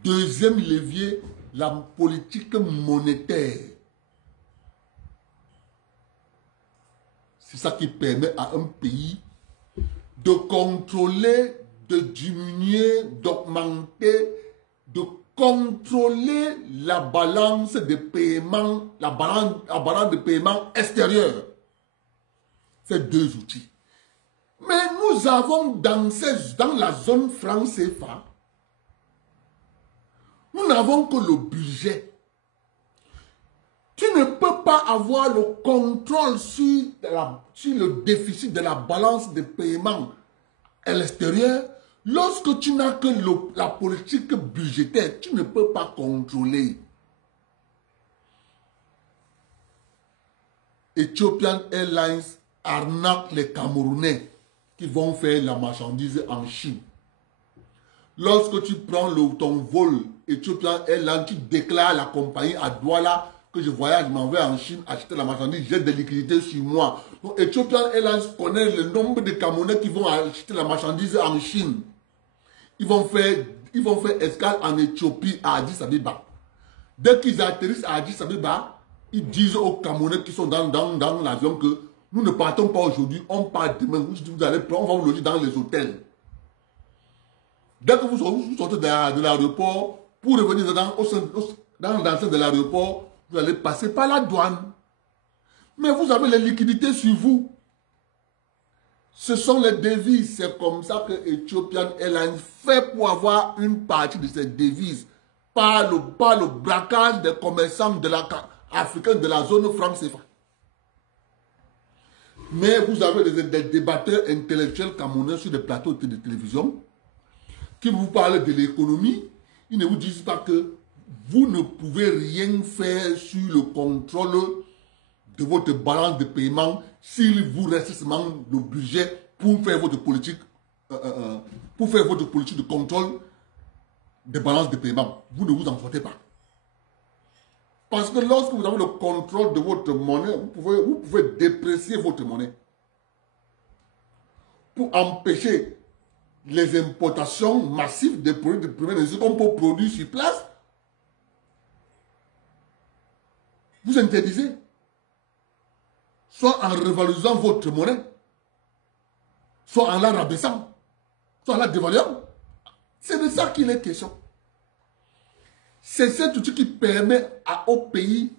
Deuxième levier, la politique monétaire. C'est ça qui permet à un pays de contrôler, de diminuer, d'augmenter, de contrôler la balance de paiement, la balance de paiement extérieure. Ces deux outils. Mais nous avons dans la zone franc CFA, nous n'avons que le budget. Tu ne peux pas avoir le contrôle sur le déficit de la balance de paiement à l'extérieur. Lorsque tu n'as que la politique budgétaire, tu ne peux pas contrôler. Ethiopian Airlines arnaque les Camerounais qui vont faire la marchandise en Chine. Lorsque tu prends ton vol Ethiopian Airlines, tu déclares la compagnie à Douala que je voyage, je m'en vais en Chine acheter la marchandise, j'ai des liquidités sur moi. Donc Ethiopian Airlines connaît le nombre de Camerounais qui vont acheter la marchandise en Chine. Ils vont faire escale en Éthiopie à Addis Abeba. Dès qu'ils atterrissent à Addis Abeba, ils disent aux Camerounais qui sont dans l'avion que nous ne partons pas aujourd'hui, on part demain. Vous allez prendre, on va vous loger dans les hôtels. Dès que vous sortez de l'aéroport, pour revenir dans l'enceinte de l'aéroport, vous allez passer par la douane. Mais vous avez les liquidités sur vous. Ce sont les devises. C'est comme ça que Ethiopian Airlines fait pour avoir une partie de ces devises par le braquage des commerçants africains de la zone franc CFA. Mais vous avez des débatteurs intellectuels camerounais sur des plateaux de télévision qui vous parlent de l'économie. Ils ne vous disent pas que vous ne pouvez rien faire sur le contrôle de votre balance de paiement s'il vous reste seulement le budget pour faire votre politique, de contrôle des balances de paiement. Vous ne vous en sortez pas. Parce que lorsque vous avez le contrôle de votre monnaie, vous pouvez déprécier votre monnaie pour empêcher les importations massives des produits de première nécessité qu'on peut produire sur place. Vous interdisez, soit en revalorisant votre monnaie, soit en la rabaissant, soit en la dévaluant. C'est de ça qu'il est question. C'est cet outil qui permet au pays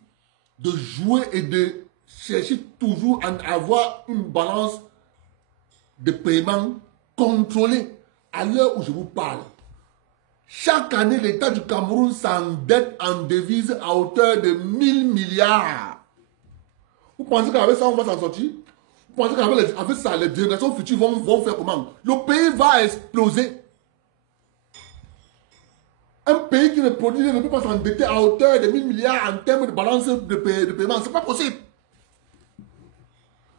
de jouer et de chercher toujours à avoir une balance de paiement contrôlée. À l'heure où je vous parle, chaque année, l'État du Cameroun s'endette en devises à hauteur de 1000 milliards. Vous pensez qu'avec ça, on va s'en sortir? Vous pensez qu'avec ça, les générations futures vont faire comment? Le pays va exploser. Un pays qui ne produit ne peut pas s'endetter à hauteur de 1000 milliards en termes de balance de paiement. Ce n'est pas possible.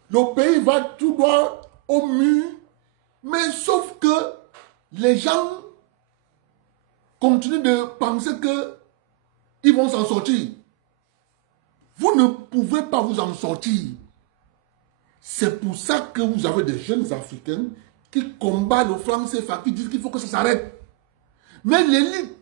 Le pays va tout droit au mur, mais sauf que les gens continuent de penser qu'ils vont s'en sortir. Vous ne pouvez pas vous en sortir. C'est pour ça que vous avez des jeunes Africains qui combattent le franc CFA, qui disent qu'il faut que ça s'arrête. Mais l'élite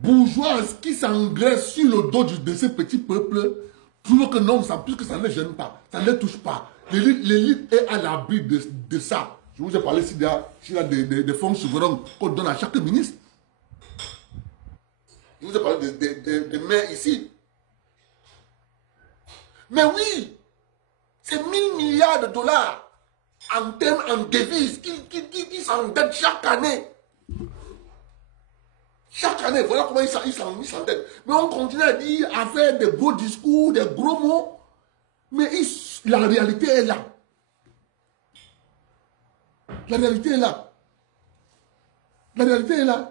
bourgeoise qui s'engraisse sur le dos de ces petits peuples trouve que non, puisque ça ne les gêne pas, ça ne les touche pas. L'élite est à l'abri de ça. Je vous ai parlé s'il y a des fonds souverains qu'on donne à chaque ministre. Je vous ai parlé des maires ici. Mais oui, C'est 1000 milliards de dollars en termes, en devises, qui s'endettent chaque année. Chaque année, voilà comment ils s'endettent. Mais on continue à dire, à faire des beaux discours, des gros mots. Mais la réalité est là. La réalité est là. La réalité est là.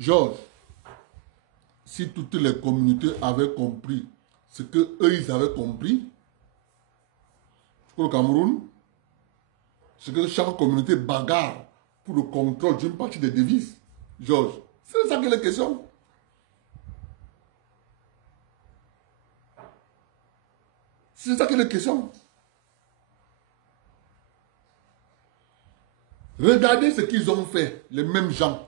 Georges, si toutes les communautés avaient compris ce que eux ils avaient compris, pour le Cameroun, c'est que chaque communauté bagarre pour le contrôle d'une partie des devises. Georges, c'est ça qui est la question. C'est ça qui est la question. Regardez ce qu'ils ont fait, les mêmes gens.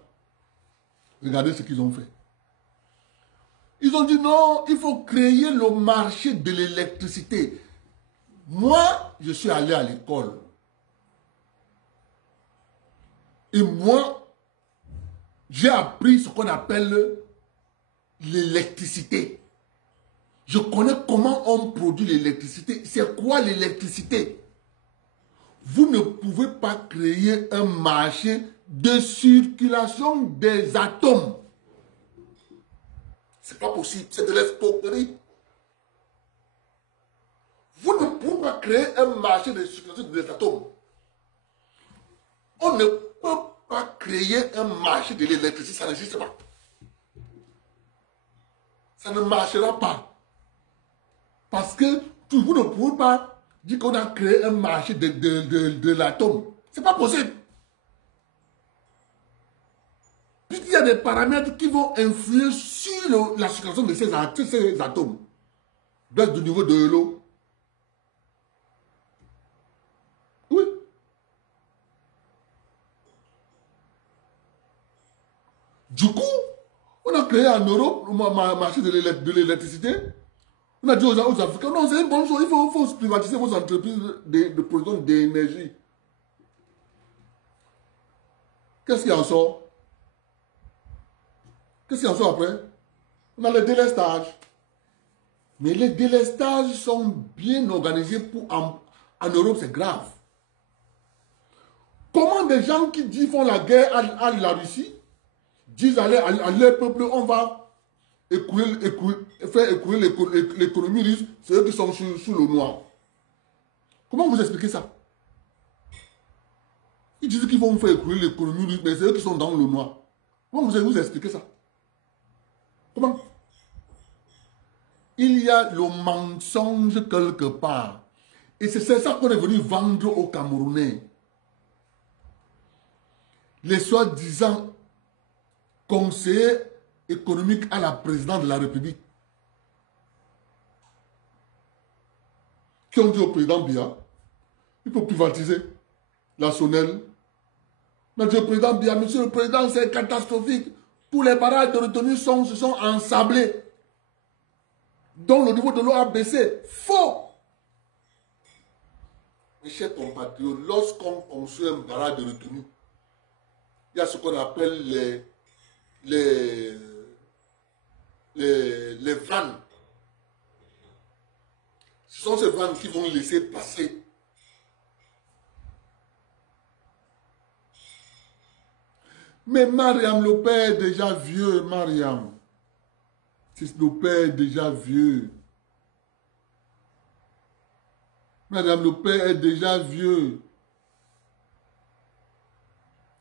Regardez ce qu'ils ont fait. Ils ont dit non, il faut créer le marché de l'électricité. Moi, je suis allé à l'école. Et moi, j'ai appris ce qu'on appelle l'électricité. Je connais comment on produit l'électricité. C'est quoi l'électricité? Vous ne pouvez pas créer un marché de circulation des atomes. C'est pas possible, c'est de l'escroquerie. Vous ne pouvez pas créer un marché de circulation des atomes. On ne peut pas créer un marché de l'électricité, ça n'existe pas. Ça ne marchera pas. Parce que vous ne pouvez pas dire qu'on a créé un marché de l'atome. C'est pas possible. Puisqu'il y a des paramètres qui vont influer sur la circulation de ces atomes. Baisse du niveau de l'eau. Oui. Du coup, on a créé en Europe le marché de l'électricité. On a dit aux Africains, non, c'est une bonne chose, il faut privatiser vos entreprises de production d'énergie. Qu'est-ce qui en sort? Qu'est-ce qui en sort après? On a le délestage. Mais les délestages sont bien organisés pour... En Europe, c'est grave. Comment des gens qui font la guerre à la Russie disent à leur peuple, on va faire écouler l'économie russe, c'est eux qui sont sous le noir. Comment vous expliquez ça? Ils disent qu'ils vont faire écouler l'économie russe, mais c'est eux qui sont dans le noir. Comment vous expliquez ça? Comment? Il y a le mensonge quelque part. Et c'est ça qu'on est venu vendre aux Camerounais. Les soi-disant conseillers économiques à la présidente de la République qui ont dit au président Biya, il faut privatiser la Sonel. On a dit au président Biya, monsieur le président, c'est catastrophique. Tous les barrages de retenue se sont ensablés. Donc le niveau de l'eau a baissé. Faux! Mes chers compatriotes, lorsqu'on construit un barrage de retenue, il y a ce qu'on appelle les vannes. Ce sont ces vannes qui vont laisser passer. Mais Mariam, le père est déjà vieux, Mariam. Le père est déjà vieux. Madame, le père est déjà vieux.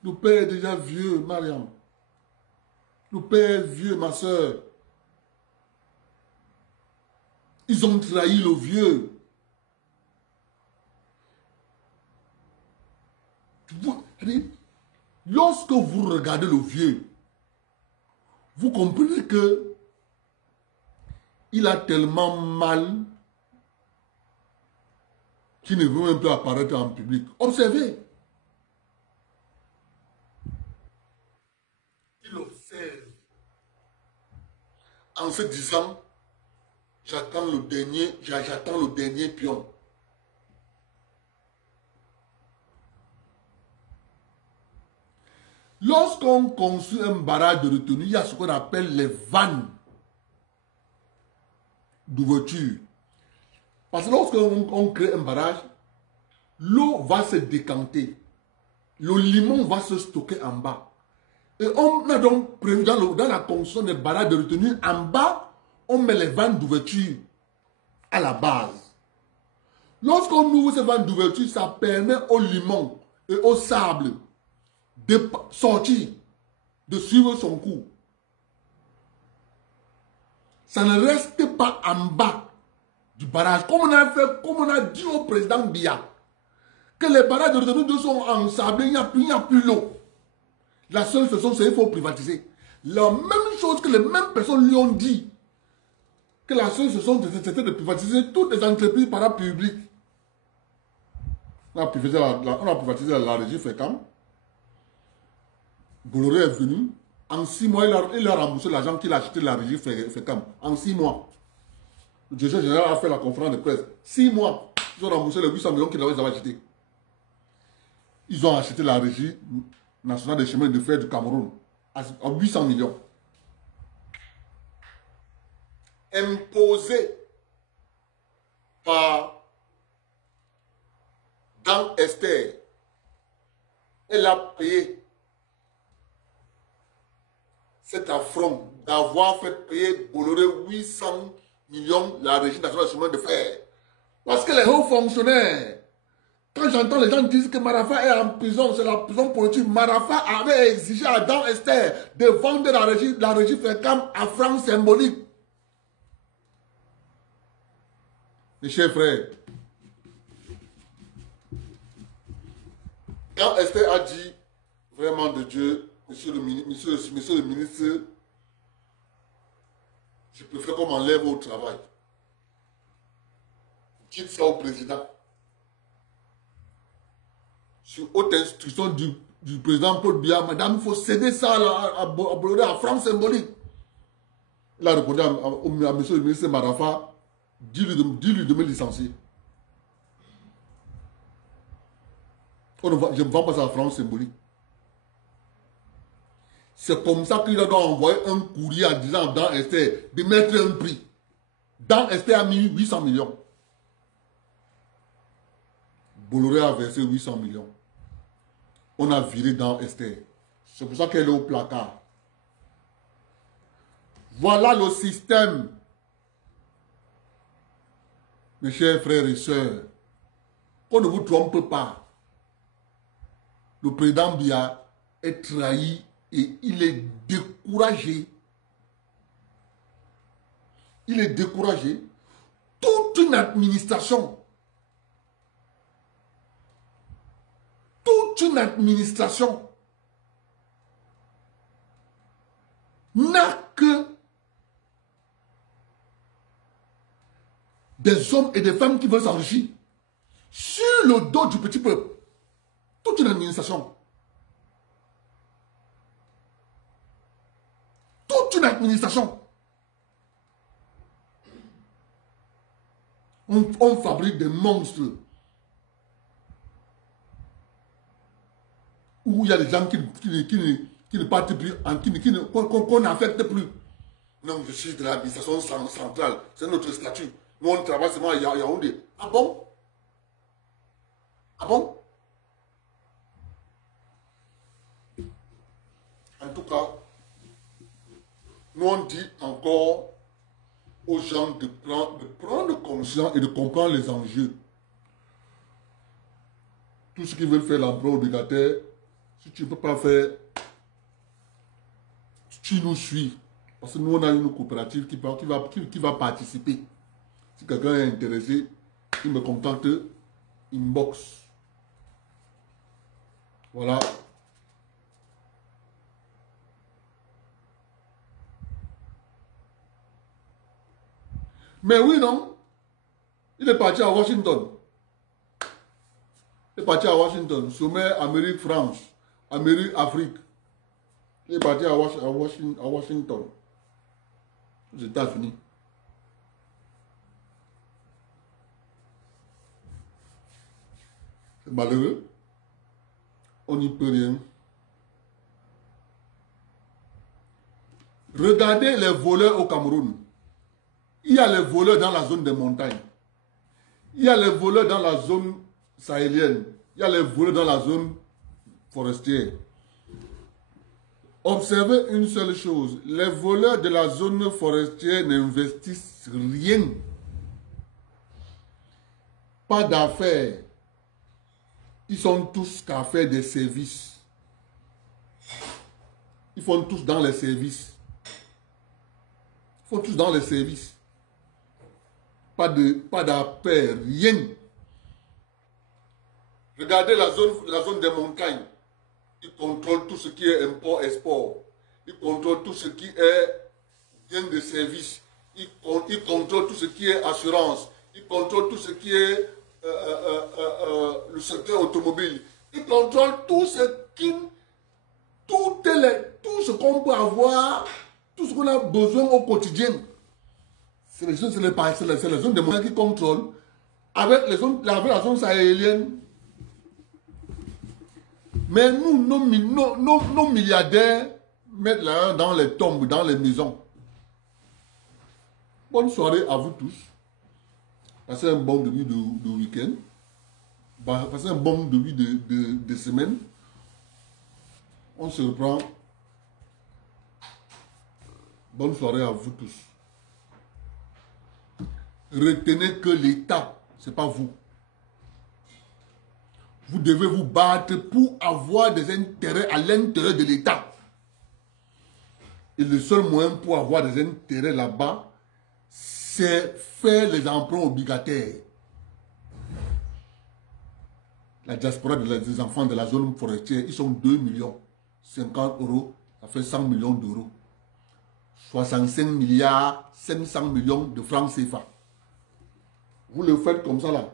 Le père est déjà vieux, Mariam. Le père est vieux, ma soeur. Ils ont trahi le vieux. Lorsque vous regardez le vieux, vous comprenez que il a tellement mal qu'il ne veut même plus apparaître en public. Observez. Il observe. En se disant, j'attends le dernier pion. Lorsqu'on construit un barrage de retenue, il y a ce qu'on appelle les vannes d'ouverture. Parce que lorsqu'on crée un barrage, l'eau va se décanter. Le limon va se stocker en bas. Et on a donc prévu dans la construction des barrages de retenue, en bas, on met les vannes d'ouverture à la base. Lorsqu'on ouvre ces vannes d'ouverture, ça permet au limon et au sable de sortir, de suivre son cours. Ça ne reste pas en bas du barrage. Comme on a dit au président Biya, que les barrages de retenue sont ensablés, il n'y a plus l'eau. La seule façon, c'est qu'il faut privatiser. La même chose que les mêmes personnes lui ont dit, que la seule façon, c'était de privatiser toutes les entreprises parapubliques. On a privatisé la régie FECAM. Bolloré est venu. En 6 mois, il a remboursé l'argent qu'il a acheté de la régie FECAM. En 6 mois. Le directeur général a fait la conférence de presse. 6 mois. Ils ont remboursé les 800 millions qu'ils avaient achetés. Ils ont acheté la régie nationale des chemins de fer du Cameroun à 800 millions. Imposé par Dan Esther. Elle a payé cet affront d'avoir fait payer Bolloré 800 millions la régie nationale des chemins de fer. Parce que les hauts fonctionnaires, quand j'entends les gens dire que Marafa est en prison, c'est la prison politique. Marafa avait exigé à Dan Esther de vendre la régie FECAM à francs symboliques. Mes chers frères, quand Esther a dit vraiment de Dieu, monsieur le ministre, je préfère qu'on m'enlève au travail. Dites ça au président. Sur haute instruction du président Paul Biya, madame, il faut céder ça à Bolloré, à francs symbolique. Il a répondu à monsieur le ministre Marafa, dis-lui de me licencier. Je ne vends pas ça à francs symbolique. C'est comme ça qu'il a envoyé un courrier en disant dans Esther de mettre un prix. Dans Esther a mis 800 millions. Bolloré a versé 800 millions. On a viré dans Esther. C'est pour ça qu'elle est au placard. Voilà le système. Mes chers frères et sœurs, qu'on ne vous trompe pas. Le président Biya est trahi et il est découragé. Il est découragé. Toute une administration n'a que des hommes et des femmes qui veulent s'enrichir sur le dos du petit peuple. Toute une administration. Toute une administration. On fabrique des monstres où il y a des gens qui ne partent plus, qu'on n'affecte plus. Non, je suis de l'administration centrale. C'est notre statut. Nous, on travaille seulement à Yaoundé. Ah bon? Ah bon? En tout cas, nous on dit encore aux gens de prendre conscience et de comprendre les enjeux. Tout ce qu'ils veulent faire l'emploi obligataire, si tu ne peux pas faire, tu nous suis. Parce que nous, on a une coopérative qui va participer. Si quelqu'un est intéressé, il me contacte, inbox. Voilà. Mais oui, non. Il est parti à Washington. Il est parti à Washington. Sommet Amérique-France. Amérique-Afrique. Il est parti à Washington. Aux États-Unis. C'est malheureux. On n'y peut rien. Regardez les voleurs au Cameroun. Il y a les voleurs dans la zone des montagnes. Il y a les voleurs dans la zone sahélienne. Il y a les voleurs dans la zone forestière. Observez une seule chose. Les voleurs de la zone forestière n'investissent rien. Pas d'affaires. Ils sont tous qu'à faire des services. Ils font tous dans les services. Ils font tous dans les services. Pas d'affaires, rien. Regardez la zone des montagnes. Ils contrôlent tout ce qui est import-export. Ils contrôlent tout ce qui est bien de service. Ils contrôlent tout ce qui est assurance. Ils contrôlent tout ce qui est le secteur automobile. Ils contrôlent tout ce qu'on peut avoir, tout ce qu'on a besoin au quotidien. C'est les zones des montagnes qui contrôlent. Avec la zone sahélienne. Mais nous, nos milliardaires mettent l'argent dans les tombes, dans les maisons. Bonne soirée à vous tous. Passez un bon début de week-end. Passez un bon début de semaine. On se reprend. Bonne soirée à vous tous. Retenez que l'État, ce n'est pas vous. Vous devez vous battre pour avoir des intérêts à l'intérieur de l'État. Et le seul moyen pour avoir des intérêts là-bas, c'est faire les emprunts obligataires. La diaspora des enfants de la zone forestière, ils sont 2 millions. 50 euros, ça fait 100 millions d'euros. 65 milliards, 500 millions de francs CFA. Vous le faites comme ça là.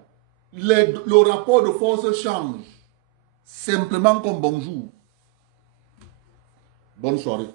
Le rapport de force change. Simplement comme bonjour. Bonne soirée.